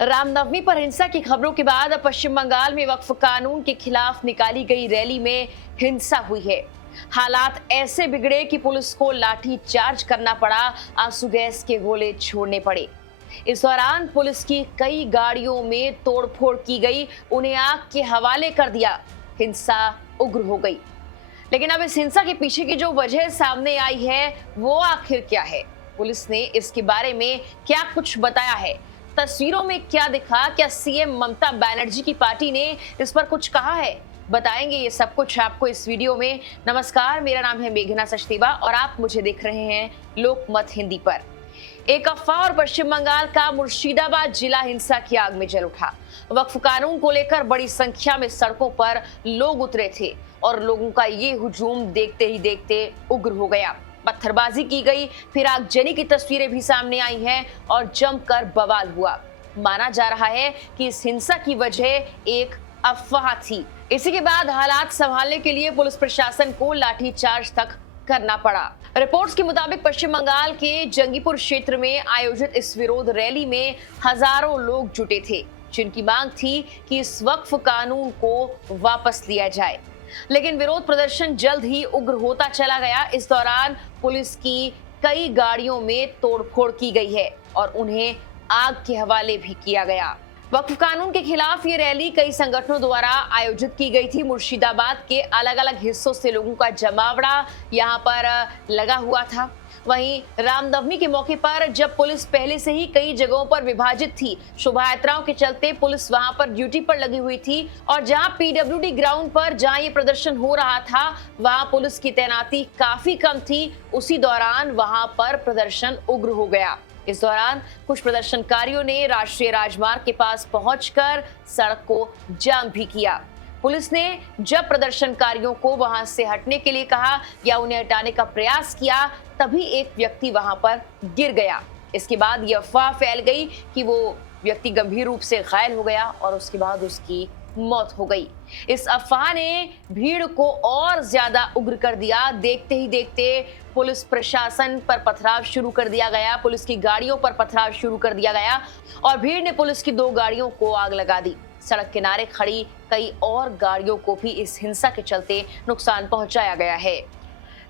रामनवमी पर हिंसा की खबरों के बाद अब पश्चिम बंगाल में वक्फ कानून के खिलाफ निकाली गई रैली में हिंसा हुई है। हालात ऐसे बिगड़े कि पुलिस को लाठी चार्ज करना पड़ा, आंसू गैस के गोले छोड़ने पड़े। इस दौरान पुलिस की कई गाड़ियों में तोड़फोड़ की गई, उन्हें आग के हवाले कर दिया। हिंसा उग्र हो गई। लेकिन अब इस हिंसा के पीछे की जो वजह सामने आई है वो आखिर क्या है? पुलिस ने इसके बारे में क्या कुछ बताया है? तस्वीरों में क्या दिखा? क्या सीएम ममता बनर्जी की पार्टी ने इस पर कुछ कहा है? बताएंगे ये सब कुछ आपको इस वीडियो में। नमस्कार, मेरा नाम है मेघना सचदेवा और आप मुझे देख रहे हैं लोकमत हिंदी पर। एक अफवाह और पश्चिम बंगाल का मुर्शिदाबाद जिला हिंसा की आग में जल उठा। वक्फ कानून को लेकर बड़ी संख्या में सड़कों पर लोग उतरे थे और लोगों का ये हुजूम देखते ही देखते उग्र हो गया। पत्थरबाजी की गई, फिर आगजनी की तस्वीरें भी सामने आई हैं और जमकर बवाल हुआ। माना जा रहा है कि इस हिंसा की वजह एक अफवाह थी। इसी के बाद हालात संभालने के लिए पुलिस प्रशासन को लाठीचार्ज तक करना पड़ा। रिपोर्ट्स के मुताबिक पश्चिम बंगाल के जंगीपुर क्षेत्र में आयोजित इस विरोध रैली में हजारों लोग जुटे थे, जिनकी मांग थी कि इस वक्फ कानून को वापस लिया जाए। लेकिन विरोध प्रदर्शन जल्द ही उग्र होता चला गया। इस दौरान पुलिस की कई गाड़ियों में तोड़फोड़ की गई है और उन्हें आग के हवाले भी किया गया। वक्फ कानून के खिलाफ ये रैली कई संगठनों द्वारा आयोजित की गई थी। मुर्शिदाबाद के अलग अलग हिस्सों से लोगों का जमावड़ा यहाँ पर लगा हुआ था। वहीं रामनवमी के मौके पर जब पुलिस पहले से ही कई जगहों पर विभाजित थी, शोभा यात्राओं के चलते पुलिस वहां पर ड्यूटी पर लगी हुई थी और जहां पीडब्ल्यूडी ग्राउंड पर जहां ये प्रदर्शन हो रहा था वहां पुलिस की तैनाती काफी कम थी। उसी दौरान वहां पर प्रदर्शन उग्र हो गया। इस दौरान कुछ प्रदर्शनकारियों ने राष्ट्रीय राजमार्ग के पास पहुंचकर सड़क को जाम भी किया। पुलिस ने जब प्रदर्शनकारियों को वहां से हटने के लिए कहा या उन्हें हटाने का प्रयास किया, तभी एक व्यक्ति वहां पर गिर गया। इसके बाद यह अफवाह फैल गई कि वो व्यक्ति गंभीर रूप से घायल हो गया और उसके बाद उसकी मौत हो गई। इस अफवाह ने भीड़ को और ज्यादा उग्र कर दिया। देखते ही देखते पुलिस प्रशासन पर पथराव शुरू कर दिया गया, पुलिस की गाड़ियों पर पथराव शुरू कर दिया गया और भीड़ ने पुलिस की 2 गाड़ियों को आग लगा दी। सड़क किनारे खड़ी कई और गाड़ियों को भी इस हिंसा के चलते नुकसान पहुंचाया गया है।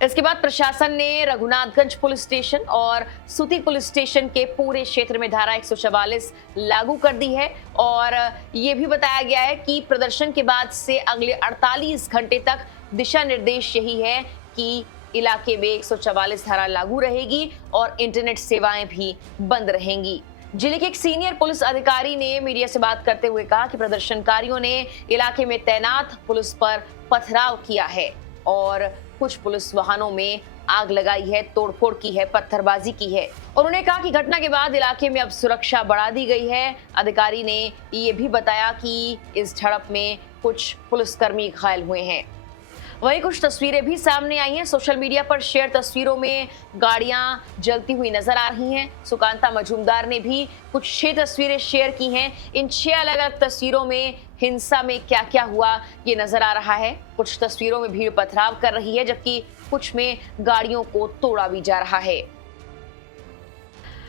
इसके बाद प्रशासन ने रघुनाथगंज पुलिस स्टेशन और सुती पुलिस स्टेशन के पूरे क्षेत्र में धारा 144 लागू कर दी है और ये भी बताया गया है कि प्रदर्शन के बाद से अगले 48 घंटे तक दिशा निर्देश यही है कि इलाके में 144 धारा लागू रहेगी और इंटरनेट सेवाएं भी बंद रहेंगी। जिले के एक सीनियर पुलिस अधिकारी ने मीडिया से बात करते हुए कहा कि प्रदर्शनकारियों ने इलाके में तैनात पुलिस पर पथराव किया है और कुछ पुलिस वाहनों में आग लगाई है, तोड़फोड़ की है, पत्थरबाजी की है। उन्होंने कहा कि घटना के बाद इलाके में अब सुरक्षा बढ़ा दी गई है। अधिकारी ने ये भी बताया कि इस झड़प में कुछ पुलिसकर्मी घायल हुए हैं। वहीं कुछ तस्वीरें भी सामने आई हैं। सोशल मीडिया पर शेयर तस्वीरों में गाड़ियां जलती हुई नजर आ रही हैं। सुकांता मजूमदार ने भी कुछ 6 तस्वीरें शेयर की हैं। इन 6 अलग अलग तस्वीरों में हिंसा में क्या क्या हुआ ये नजर आ रहा है। कुछ तस्वीरों में भीड़ पथराव कर रही है जबकि कुछ में गाड़ियों को तोड़ा भी जा रहा है।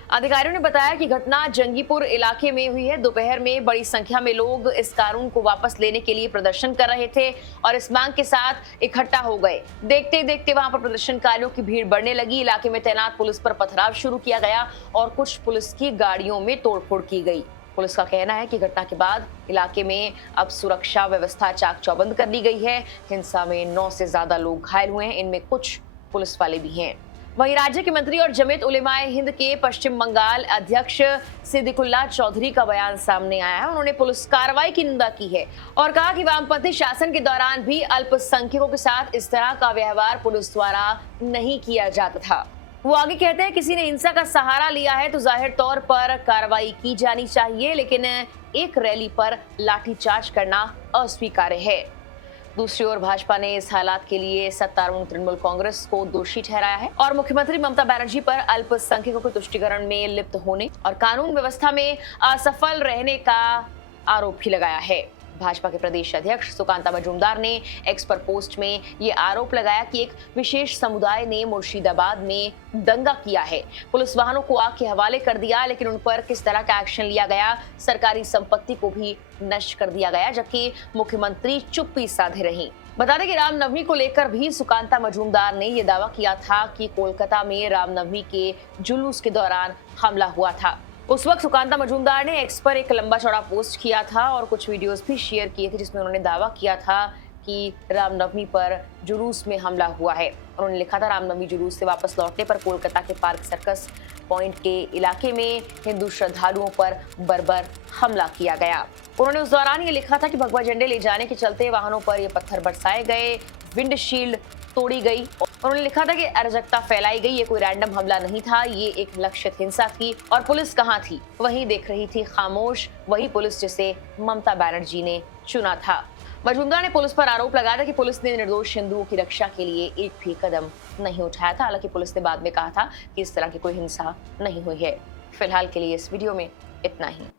अधिकारियों ने बताया कि घटना जंगीपुर इलाके में हुई है। दोपहर में बड़ी संख्या में लोग इस कानून को वापस लेने के लिए प्रदर्शन कर रहे थे और इस मांग के साथ इकट्ठा हो गए। देखते ही देखते वहां पर प्रदर्शनकारियों की भीड़ बढ़ने लगी। इलाके में तैनात पुलिस पर पथराव शुरू किया गया और कुछ पुलिस की गाड़ियों में तोड़फोड़ की गई। पुलिस का कहना है कि घटना के बाद इलाके में अब सुरक्षा व्यवस्था चाक चौबंद कर दी गई है। हिंसा में 9 से ज्यादा लोग घायल हुए हैं, इनमें कुछ पुलिस वाले भी हैं। वहीं राज्य के मंत्री और जमीयत उलेमाए हिंद के पश्चिम बंगाल अध्यक्ष सिद्दीकुल्लाह चौधरी का बयान सामने आया है। उन्होंने पुलिस कार्रवाई की निंदा की है और कहा कि वामपंथी शासन के दौरान भी अल्पसंख्यकों के साथ इस तरह का व्यवहार पुलिस द्वारा नहीं किया जाता था। वो आगे कहते हैं, किसी ने हिंसा का सहारा लिया है तो जाहिर तौर पर कार्रवाई की जानी चाहिए, लेकिन एक रैली पर लाठीचार्ज करना अस्वीकार्य है। दूसरी ओर भाजपा ने इस हालात के लिए सत्तारूढ़ तृणमूल कांग्रेस को दोषी ठहराया है और मुख्यमंत्री ममता बनर्जी पर अल्पसंख्यकों के तुष्टीकरण में लिप्त होने और कानून व्यवस्था में असफल रहने का आरोप भी लगाया है। भाजपा के प्रदेश अध्यक्ष सुकांता मजूमदार ने एक्स पर पोस्ट में ये आरोप लगाया कि एक विशेष समुदाय ने मुर्शिदाबाद में दंगा किया है, पुलिस वाहनों को आग के हवाले कर दिया, लेकिन उन पर किस तरह का एक्शन लिया गया, सरकारी संपत्ति को भी नष्ट कर दिया गया, जबकि मुख्यमंत्री चुप्पी साधे रहीं। बता दें कि रामनवमी को लेकर भी सुकांता मजूमदार ने यह दावा किया था कि कोलकाता में रामनवमी के जुलूस के दौरान हमला हुआ था। उस वक्त सुकांता मजूमदार ने एक्स पर एक लंबा चौड़ा पोस्ट किया था और कुछ वीडियोस भी शेयर किए थे, जिसमें उन्होंने दावा किया था कि रामनवमी पर जुलूस में हमला हुआ है। उन्होंने लिखा था, रामनवमी जुलूस से वापस लौटने पर कोलकाता के पार्क सर्कस पॉइंट के इलाके में हिंदू श्रद्धालुओं पर बर्बर हमला किया गया। उन्होंने उस दौरान ये लिखा था कि भगवा झंडे ले जाने के चलते वाहनों पर ये पत्थर बरसाए गए, विंडशील्ड तोड़ी गई। उन्होंने लिखा था कि अराजकता फैलाई गई, ये कोई रैंडम हमला नहीं था, ये एक लक्षित हिंसा थी और पुलिस कहाँ थी, वही देख रही थी खामोश, वही पुलिस जिसे ममता बनर्जी ने चुना था। मजूमदार ने पुलिस पर आरोप लगाया था कि पुलिस ने निर्दोष हिंदुओं की रक्षा के लिए एक भी कदम नहीं उठाया था। हालांकि पुलिस ने बाद में कहा था कि इस तरह की कोई हिंसा नहीं हुई है। फिलहाल के लिए इस वीडियो में इतना ही।